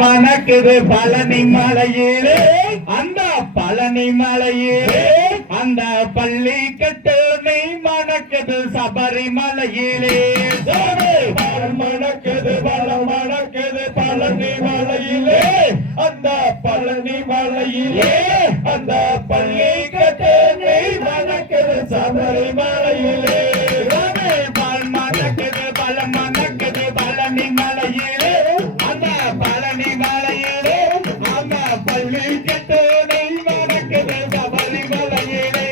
மணக்குது பழனி மலையிலே அந்த பழனி மலையிலே அந்த பள்ளி கட்டு நீ மணக்குது சபரிமலையிலே மணக்குது பலம் மணக்குது பழனி மலையிலே அந்த பழனி மலையிலே அந்த பள்ளி கட்டு நீ மணக்குது சபரிமலையிலே மணக்குது பலம் மணக்குது பழனி மலையிலே அந்த பழனி மலையிலே அந்த பள்ளி கட்டு நீ மணக்குது சபரிமலையிலே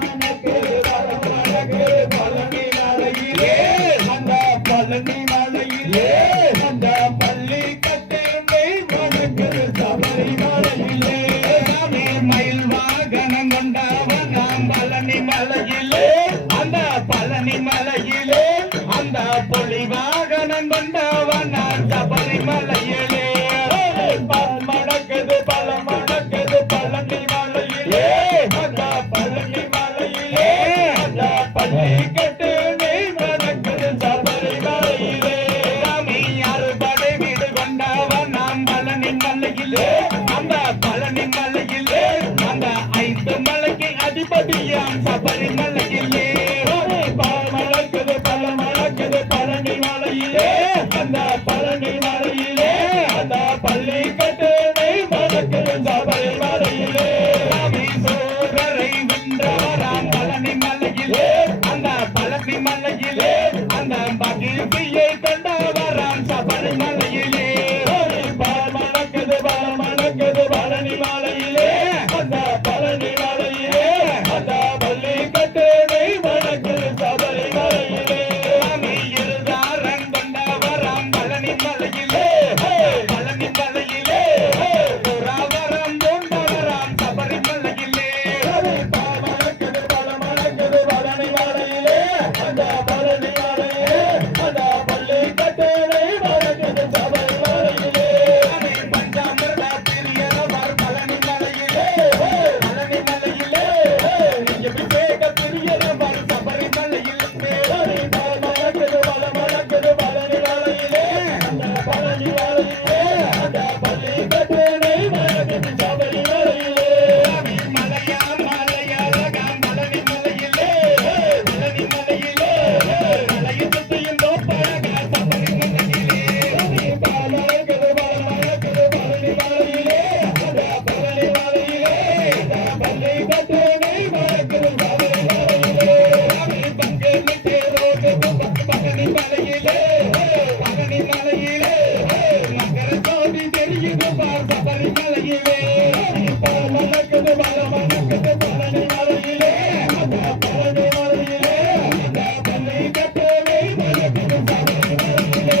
மணக்குது பலம் மணக்குது பழனி மலையிலே அந்த பழனி மலையிலே அந்த பள்ளி கட்டு நீ மணக்குது சபரிமலையிலே மயில் வாகனம் கொண்டவன் நாம் பழனி மலையிலே அந்த பழனி மலையிலே அந்த பொலி வாகனம் கொண்டவன் நான் சபரிமலையிலே மணக்குது பல மணக்குது பழனி மலையிலே அந்த பழனி மலையிலே அந்த பள்ளி கட்டு நீ மணக்குது சபரிமலையிலே சாமி அறுபடை வீடு கொண்டவன் நாம் பழனி மலையிலே அந்த பழனி மலையிலே அந்த 5 மலைக்கு அதிபதியாம் சபரிமலையிலே மணக்குது பல மணக்குது பழனி மலையிலே அந்த பழனி மலையிலே அந்த பள்ளி கட்டு நீ மணக்குது சபரிமலையிலே சோதரை வென்றவராம் பழனி மலையிலே அந்த பழனி மலையிலே அந்த மகிழ்ச்சியை கொண்டவராம் சபரிமலையிலே மணக்குது பல மணக்குது பழனி மலையிலே அந்த பழனி மலையிலே அந்த பள்ளி கட்டு நீ மணக்குது சபரிமலையிலே இருதாரன் கொண்டவராம் பழனி மலையிலே பழனி மலையிலே புறாவரம் கொண்டவராம் சபரிமலையிலே மணக்குது பல மணக்குது பழனி மலையிலே அந்த பழனி மலையிலே அந்த பள்ளி கட்டு நீ மணக்குது சபரிமலையிலே பஞ்சாமிர்த பிரியவர் பழனி மலையிலே பழனி மலையிலே அபிஷேக பிரியவர் சபரிமலையிலே மணக்குது பல மணக்குது பழனி மலையிலே அந்த பழனி மலையிலே அந்த பள்ளி கட்டு நீ மணக்குது சபரிமலையிலே மலையா மலையழகாம் பழனி மலையிலே பழனி மலையிலே மலையை சுற்றியும் தோப்பழகா சபரிமலையிலே மணக்குது பல மணக்குது பழனி மலையிலே அந்த பழனி மலையிலே அந்த பள்ளி கட்டு நீ மணக்குது சபரிமலையிலே பங்கு மிட்டே ரோடு பழனி மலையிலே பழனி மலையிலே மகர ஜோதி தெரியுது பார் சபரிமலையிலே மணக்குது பல மணக்குது பழனி மலையிலே அந்த பழனி மலையிலே அந்த பள்ளி கட்டு நீ மணக்குது சபரிமலையிலே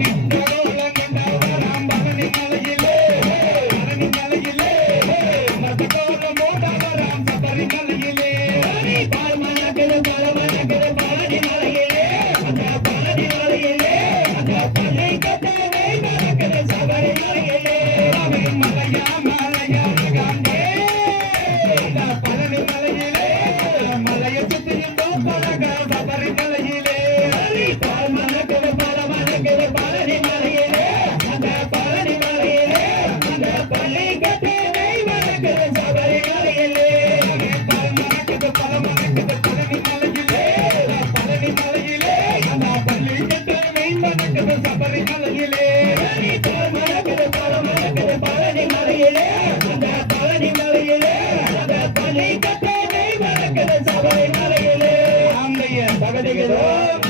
நின்றோலம் கொண்டவராம் பழனி மலையிலே பழனி மலையிலே மதகோலம் ஓடவராம் சபரிமலையிலே மணக்குது பல மணக்குது பழனி மலையிலே அந்த பழனி மலையிலே அந்த பள்ளி கட்டு நீ மணக்குது சபரிமலையிலே மலையா மலையா காண்டே இந்த பழனி மலையிலே மலையை சுற்றியும் தோப்பழகா சபரிமலையிலே மணக்குது பல மணக்குது பழனி மலையிலே அந்த பழனி மலையிலே அந்த பள்ளி கட்டு நீ மணக்குது சபரிமலையிலே மணக்குது பல மணக்குது பழனி மலையிலே பழனி மலையிலே அந்த பள்ளி கட்டு நீ மணக்குது சபரிமலையிலே மணக்குது பல மணக்குது பழனி மலையிலே அந்த பழனி மலையிலே அந்த பள்ளி கட்டு நீ மணக்குது சபரிமலையிலே தகதிகளோ